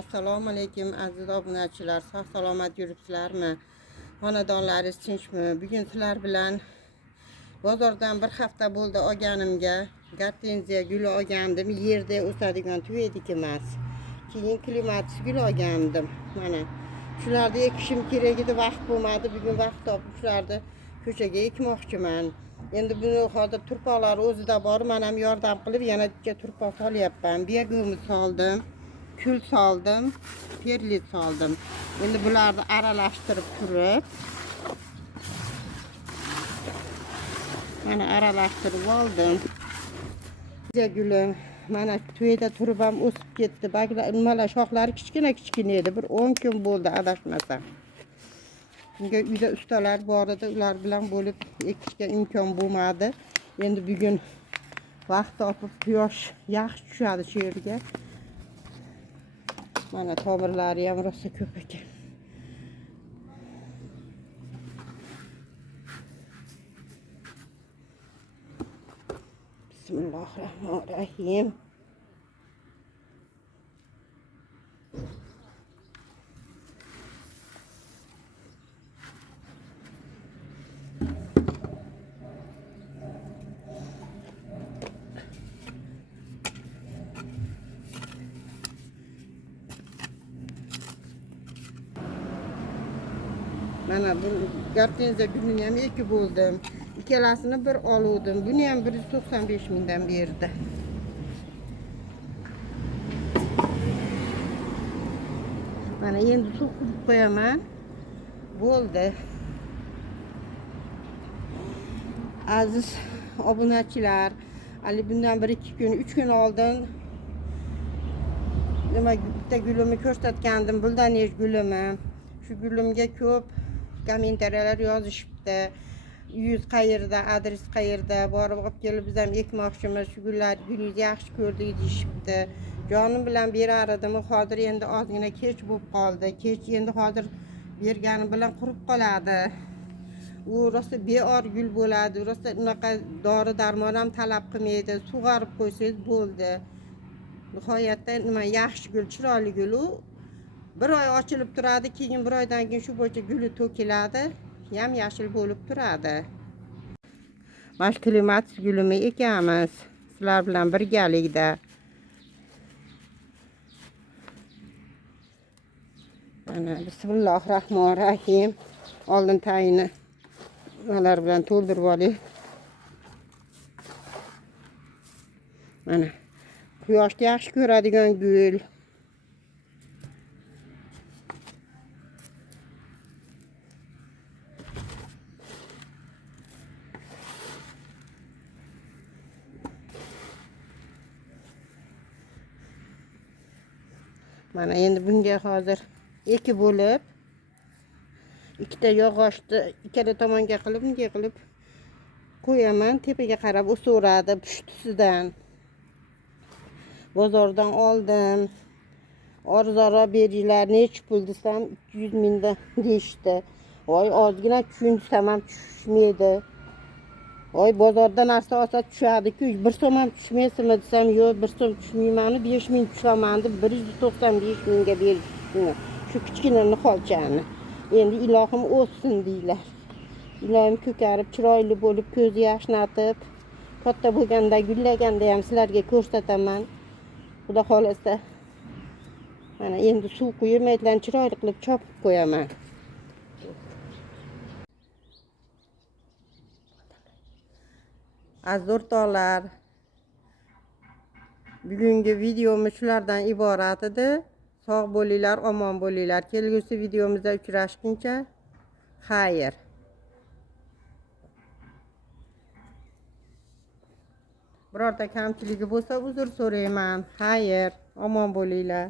Assalomu alaykum aziz obunachilar, sog' salomat yuribsizlarmi? Xonadonlaringiz tinchmi? Bugun sizlar bilan bozordan bir hafta bo'ldi olganimga gortenziya guli olgandim. Yerda o'sadigan tuvedek emas. Keyin klimatis gul olgandim. Mana shularni ekishim kerak edi, vaqt bo'lmadi. Bugun vaqt topib shularni ko'chaga ekmoqchiman. Endi buni hozir turpoqlar o'zida bor, men ham yordam qilib yana turpoq solyapman. Begumni soldim. Kül soldim, perlit soldim. Endi bularni aralashtirib turib, mana aralashtirib oldim. Gulim mana tuyda turib ham o'sib ketdi. Mana shoxlari kichkina edi. Bir 10 kun bo'ldi adashmasam. Bunga uyda ustalar bor edi, ular bilan bo'lib ekishga imkon bo'lmadi. Endi bugun vaqt topib quyosh yaxshi tushadi shu yerga. Mana tomirlari ham rosa ko'p ekan. Bismillahirrahmanirrahim. Mana bu gortenziya gulini ham ekib bo'ldim. Ikkalasini bir oluvdim. Buni ham 195 mingdan berdi. Mana endi suv quyib qo'yaman. Bo'ldi. Aziz obunachilar, hali bundan 1-2 kun, 3 kun oldin nima bitta gulimni ko'rsatgandim, buldanej gulimi. Shu gulimga ko'p kommentariyalar yozishibdi. Uyingiz qayerda, adres qayerda, borib olib kelib biz ham ekmoqchimiz, shu gulingizni yaxshi ko'rdik deyishibdi. Jonim bilan berar edim, hozir endi ozgina kech bo'lib qoldi. Kech endi hozir berganim bilan qurib qoladi. U rosa beor gul bo'ladi, rosa unaqa dori darmon ham talab qilmaydi. Sug'orib qo'ysangiz bo'ldi. Nihoyatda nima yaxshi gul, chiroyli gul u. Bir oy ochilib turadi, keyin bir oydan keyin shu bo'yicha guli to'kiladi, yam yashil bo'lib turadi. Mana klimatis gulini ekamiz sizlar bilan birgalikda. Mana bismillahirrohmanirrohim. Oldin tayini nimalar bilan to'ldirib oling. Mana quyoshni yaxshi ko'radigan gul. Mana endi bunga hozir ekib bo'lib, ikkita yog'ochni ikkala tomonga qilib, bunga qilib qo'yaman. Tepaga qarab o'saveradi pushtisidan. Bozordan oldim. Arzonroq beringlar, necha pul desam 200 mingdan deyishdi. Voy ozgina tushunsam ham tushmaydi. Voy bozorda narsa olsa tushadi-ku, 1 so'm ham tushmaysizmi desam, yo'q 1 so'm tushmayman, 5 ming tushaman deb 195 mingga berishdi. Shu kichkina niholchani. Endi ilohim o'ssin deylar. Ilohim ko'karib, chiroyli bo'lib, ko'z yashnatib, katta bo'lganda, gullaganda ham sizlarga ko'rsataman. Xudo xolasa. Mana endi suv quyib, maytlarni chiroyli qilib chopib qo'yaman. Aziz o'rtoqlar, bugungi videomiz shulardan iborat edi. Sog' bo'linglar, omon bo'linglar. Kelgusi videomizda uchrashguncha xayr. Birorta kamchiligi bo'lsa uzr so'rayman. Xayr, omon bo'linglar.